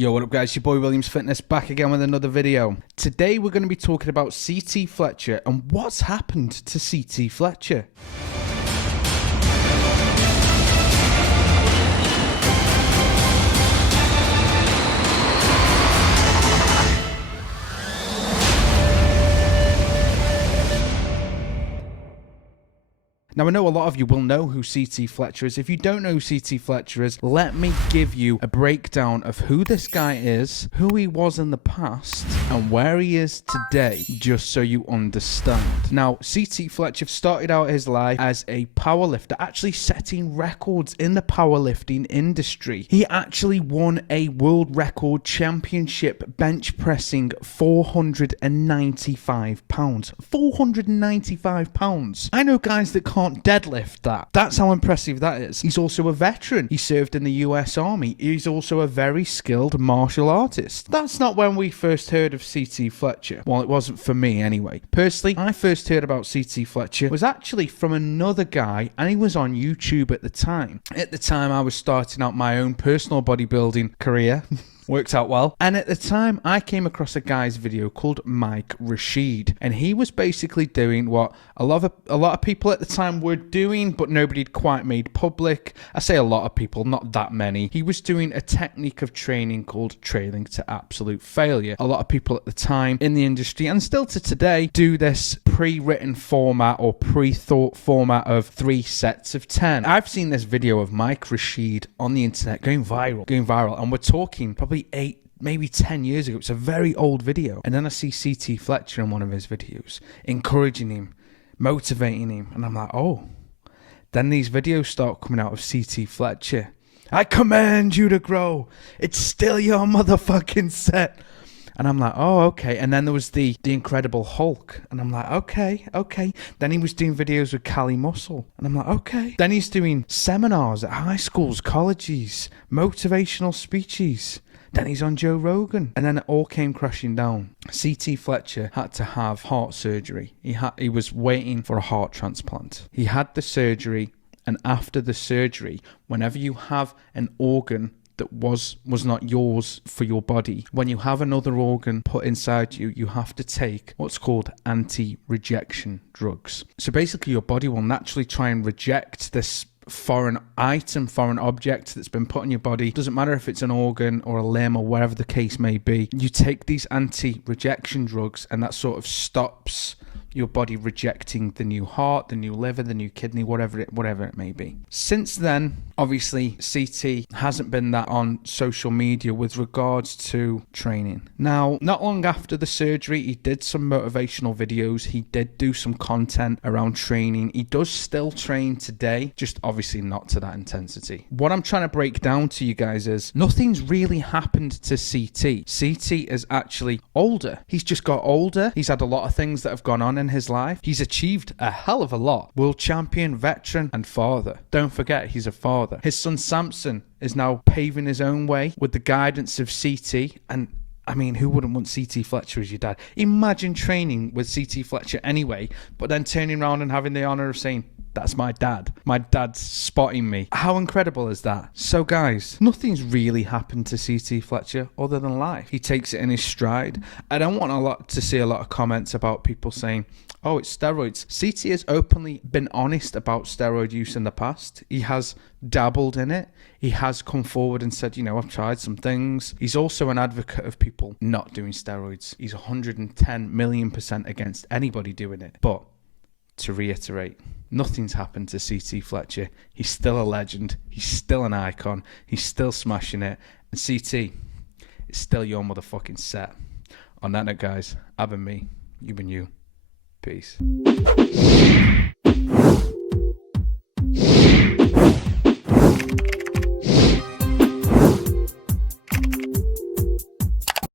Yo, what up guys, your boy Williams Fitness back again with another video. Today we're going to be talking about CT Fletcher and what's happened to CT Fletcher. Now, I know a lot of you will know who CT Fletcher is. If you don't know who CT Fletcher is, let me give you a breakdown of who this guy is, who he was in the past, and where he is today, just so you understand. Now, CT Fletcher started out his life as a powerlifter, actually setting records in the powerlifting industry. He actually won a world record championship bench pressing 495 pounds. 495 pounds. I know guys that can't deadlift that. That's how impressive that is. He's also a veteran. He served in the US Army. He's also a very skilled martial artist. That's not when we first heard of CT Fletcher. Well, it wasn't for me anyway. Personally, I first heard about CT Fletcher was actually from another guy, and he was on YouTube at the time. At the time, I was starting out my own personal bodybuilding career. Worked out well. And at the time, I came across a guy's video called Rasheed, and he was basically doing what a lot of people at the time were doing, but nobody had quite made public. I say a lot of people, not that many. He was doing a technique of training called trailing to absolute failure. A lot of people at the time in the industry, and still to today, do this pre-written format or pre-thought format of 3 sets of 10. I've seen this video of Rasheed on the internet going viral, and we're talking probably 8, maybe 10 years ago. It's a very old video. And then I see CT Fletcher in one of his videos, encouraging him, motivating him. And I'm like, oh. Then these videos start coming out of CT Fletcher. I command you to grow. It's still your motherfucking set. And I'm like, oh, okay. And then there was the Incredible Hulk. And I'm like, okay. Then he was doing videos with Cali Muscle. And I'm like, okay. Then he's doing seminars at high schools, colleges, motivational speeches. Then he's on Joe Rogan. And then it all came crashing down. CT Fletcher had to have heart surgery. He was waiting for a heart transplant. He had the surgery, and after the surgery, whenever you have an organ that was not yours for your body, when you have another organ put inside you, you have to take what's called anti-rejection drugs. So basically your body will naturally try and reject this foreign item, foreign object that's been put in your body. Doesn't matter if it's an organ or a limb or whatever the case may be. You take these anti-rejection drugs, and that sort of stops your body rejecting the new heart, the new liver, the new kidney, whatever it may be. Since then, obviously, CT hasn't been that on social media with regards to training. Now, not long after the surgery, he did some motivational videos. He did do some content around training. He does still train today, just obviously not to that intensity. What I'm trying to break down to you guys is nothing's really happened to CT. CT is actually older. He's just got older. He's had a lot of things that have gone on in his life. He's achieved a hell of a lot. World champion, veteran, and father. Don't forget, he's a father. His son Samson is now paving his own way with the guidance of CT, and I mean, who wouldn't want CT Fletcher as your dad? Imagine training with CT Fletcher anyway, but then turning around and having the honor of saying, that's my dad. My dad's spotting me. How incredible is that? So guys, nothing's really happened to CT Fletcher other than life. He takes it in his stride. I don't want to see a lot of comments about people saying, oh, it's steroids. CT has openly been honest about steroid use in the past. He has dabbled in it. He has come forward and said, I've tried some things. He's also an advocate of people not doing steroids. He's 110 million% against anybody doing it. But to reiterate, nothing's happened to CT Fletcher. He's still a legend. He's still an icon. He's still smashing it. And CT, it's still your motherfucking set. On that note, guys, I've been me. You've been you. Peace.